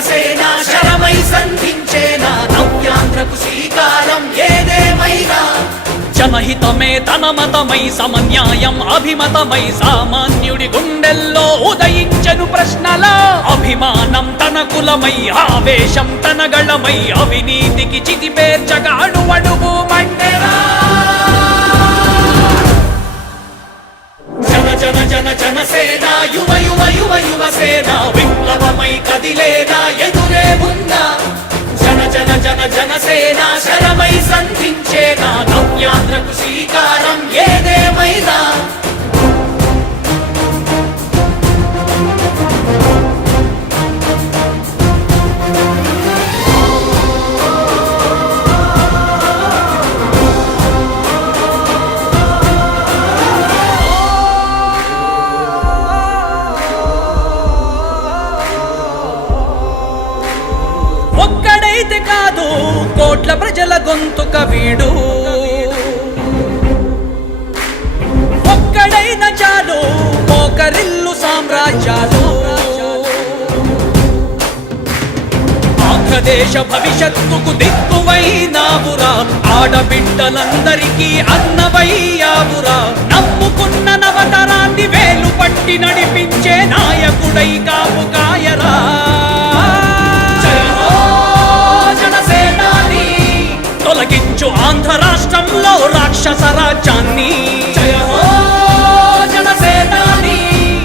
జనసేన శరమై సంధించేనా నవ్యాంధ్రకు శ్రీకారం ఏదేమైనా జనహితమే తన మతమై సమన్యాయం అభిమతమై సామాన్యుడి గుండెల్లో ఉదయించెను ప్రశ్నల అభిమానం తన కులమై ఆవేశం తన గళమై అవినీతికి చితిపేర్చగా అణువణువు మండెరా జన జన జనసేన యువ యువ యువ యువసేన విప్లవమై కదిలేనా ఎదురే ఉందా జన జన జన జనసేన శరమై సంధించేనా నవ్యాంధ్రకు శ్రీకారం ఏదేమైనా ఒక్కడైతే కాదు కోట్ల ప్రజల గొంతుక వీడు ఒక్కడైన చాలు మోకరిల్లు సామ్రాజ్యాలు ఆంధ్రదేశ భవిష్యత్తుకు దిక్కువైనావురా ఆడబిడ్డలందరికీ అన్నవయ్యావురా నమ్ముకున్న నవతరాన్ని వేలు పట్టి నడిపించే నాయకుడై కాపు కాయరా తొలగించు ఆంధ్ర రాష్ట్రంలో రాక్షస రాజ్యాన్ని